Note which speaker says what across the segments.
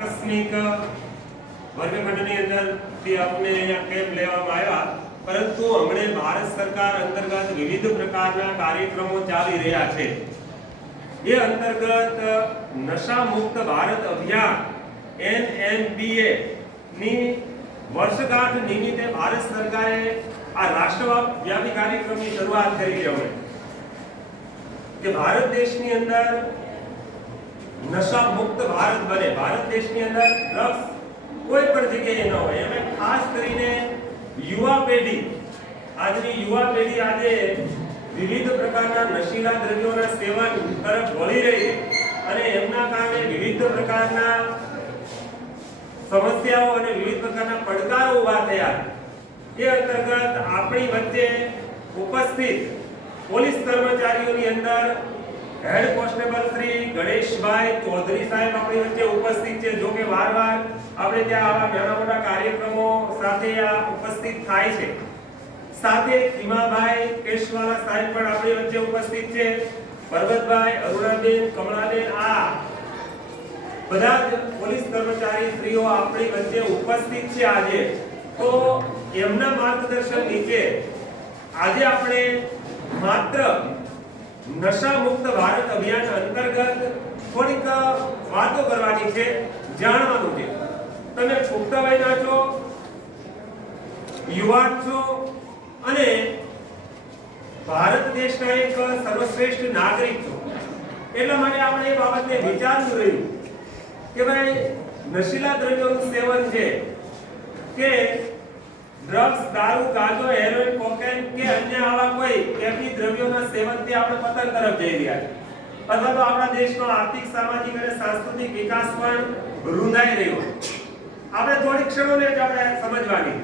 Speaker 1: આકસ્મિક વર્ગખંડની અંદરથી આપને અહીંયા કેમ્પ લેવામાં આવ્યા. પરંતુ હમણે ભારત સરકાર અંતર્ગત વિવિધ પ્રકારના કાર્યક્રમો ચાલી રહ્યા છે. એ અંતર્ગત નશા મુક્ત ભારત અભિયાન એનએમબીએ ની વર્ષગાંઠ નિમિત્તે ભારત સરકારે આ રાષ્ટ્રવ્યાપી કાર્યક્રમની શરૂઆત કરી છે હમણે. કે ભારત દેશની અંદર નશા મુક્ત ભારત બને. ભારત દેશની અંદર ડ્રગ્સ કોઈ પણ જગ્યાએ ન હોય. એમાં ખાસ કરીને યુવા પેઢી, આજની યુવા પેઢી આજે વિવિધ પ્રકારના નશીલા દ્રવ્યોના સેવન તરફ વળી રહી અને એમના કારણે વિવિધ પ્રકારના સમસ્યાઓ અને વિવિધ પ્રકારના પડકારો ઊભા થયા. એ અંતર્ગત આપણી વચ્ચે ઉપસ્થિત પોલીસ કર્મચારીઓની અંદર હેડ કોન્સ્ટેબલ શ્રી ગણેશભાઈ ચૌધરી સાહેબ આપણી વચ્ચે ઉપસ્થિત છે. જો કે વારવાર આપણે ત્યાં આવા નાના મોટા કાર્યક્રમો સાથે આ ઉપસ્થિત થાય છે. સાથે ખીમાભાઈ કેશવાલા સાહેબ પણ આપણી વચ્ચે ઉપસ્થિત છે. પરબતભાઈ અરુણાબેન, કમળાબેન, આ બધા જ પોલીસ કર્મચારી શ્રીઓ આપણી વચ્ચે ઉપસ્થિત છે આજે. તો એમના માર્ગદર્શન નીચે આજે આપણે માત્ર નશા મુક્ત ભારત અભિયાન અંતર્ગત થોડીક વાતો કરવાની છે, જાણવાનું છે. તમે પુખ્ત વયના છો, યુવાન છો, અને ભારત દેશના એક સર્વશ્રેષ્ઠ નાગરિક છો. એટલા માટે આપણે એ બાબતને વિચારવું રહ્યું કે ભાઈ, નશીલા દ્રવ્યોનું સેવન છે કે ડ્રગ્સ દારૂ, ગાંજો હેરોઇન આવા કોઈ કેફી દ્રવ્યોના સેવનથી આપણે પતન તરફ જઈ રહ્યા છે અથવા તો આપણા દેશનો આર્થિક, સામાજિક અને સાંસ્કૃતિક વિકાસ પણ રૂંધાઈ રહ્યો આપણે થોડી ક્ષણોને જ આપણે સમજવાની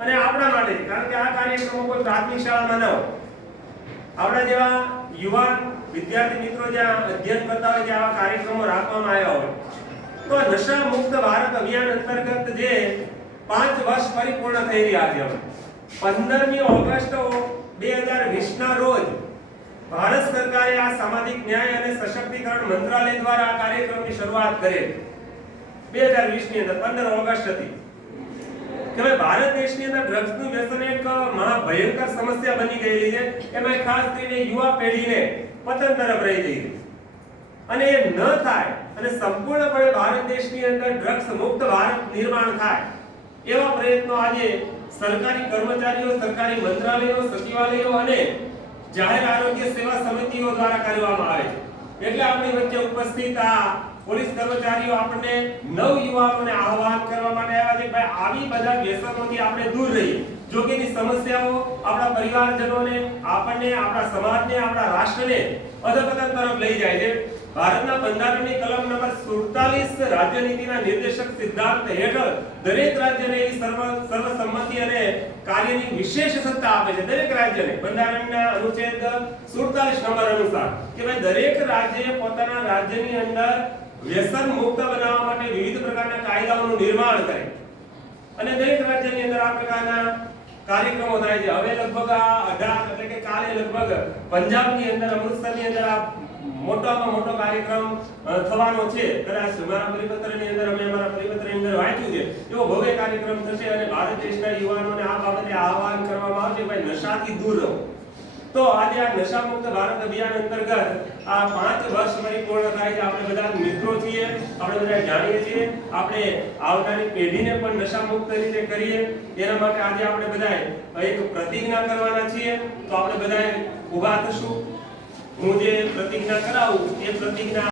Speaker 1: અને આપણા માટે, કારણ કે આ કાર્યક્રમો કોઈ પ્રાથમિક શાળામાં ન આપણા જેવા યુવાન વિદ્યાર્થી મિત્રો જ્યાં અધ્યયન કરતા હોય ત્યાં આવા કાર્યક્રમો રાખવામાં આવ્યા હોય, તો નશા મુક્ત ભારત અભિયાન અંતર્ગત જે પાંચ વર્ષ પરિપૂર્ણ થઈ રહ્યા છે પંદરમી ઓગસ્ટ વીસના રોજ ભારત સરકારે આ સામાજિક ન્યાય અને સશક્તિકરણ મંત્રાલય દ્વારા આ કાર્યક્રમની શરૂઆત કરેલ. બે હજાર વીસની અંદર, પંદર ઓગસ્ટ હતી. કે ભાઈ, ભારત દેશની અંદર ડ્રગ્સનું વ્યસન એક મહા ભયંકર સમસ્યા બની ગયેલી છે. એમાં ખાસ કરીને યુવા પેઢીને પતન તરફ રહી ગઈ અને એ ન થાય અને સંપૂર્ણપણે ભારત દેશની અંદર ડ્રગ્સ મુક્ત ભારત નિર્માણ થાય એવા પ્રયત્નો આજે સરકારી કર્મચારીઓ, સરકારી મંત્રાલયો, સચિવાલયો અને જાહેર આરોગ્ય સેવા સમિતિઓ દ્વારા કરવામાં આવે છે. એટલે આપણી વચ્ચે ઉપસ્થિત આ પોલીસ કર્મચારીઓ આપણને નવ યુવાનોને આહવાન કરવા માટે આવ્યા છે ભાઈ, આવી બધા વ્યસનોથી આપણે દૂર રહીએ. જો કે એની સમસ્યાઓ આપણા પરિવારજનોને, આપણને, આપણા સમાજને, આપણા રાષ્ટ્રને અધપતન તરફ લઈ જાય છે. ભારતના બંધારણની કલમ નંબર 47 રાજ્ય નીતિના નિર્દેશક સિદ્ધાંત હેઠળ દરેક રાજ્યને એવી સર્વ, સર્વસંમતિ અને કાર્યની વિશેષ સત્તા આપે છે. દરેક રાજ્યને બંધારણના અનુચ્છેદ 47 નંબર અનુસાર કે ભાઈ દરેક રાજ્યએ પોતાના રાજ્યની અંદર વ્યસન મુક્ત બનાવવા માટે વિવિધ પ્રકારના કાયદાઓનું નિર્માણ કરે. અને દરેક રાજ્યની અંદર આ પ્રકારના કાર્યક્રમો થાય છે. હવે લગભગ આ 18 એટલે કે કાલે લગભગ પંજાબની અંદર, અમૃતસરની અંદર આ મોટામાં મોટો કાર્યક્રમ થવાનો છે. કદાચ અમારા પરિપત્રની અંદર, અમે અમારા પરિપત્રની અંદર વાંચ્યું છે. એવો ભવ્ય કાર્યક્રમ થશે અને ભારત દેશના યુવાનોને આ બાબતે આહવાન કરવામાં આવશે ભાઈ, નશાથી દૂર રહો. તો આજે આ નશા મુક્ત ભારત અભિયાન અંતર્ગત આ પાંચ વર્ષ પરિપૂર્ણ થાય છે. આપણે મિત્રો છીએ, આપણે બધા જાણીએ છીએ, આપણે આવનારી પેઢીને પણ નશા મુક્ત રીતે કરીએ એના માટે આજે આપણે બધા એક પ્રતિજ્ઞા કરવાના છીએ. તો આપણે બધા ઊભા થશું. હું જે પ્રતિજ્ઞા કરાવું, એ પ્રતિજ્ઞા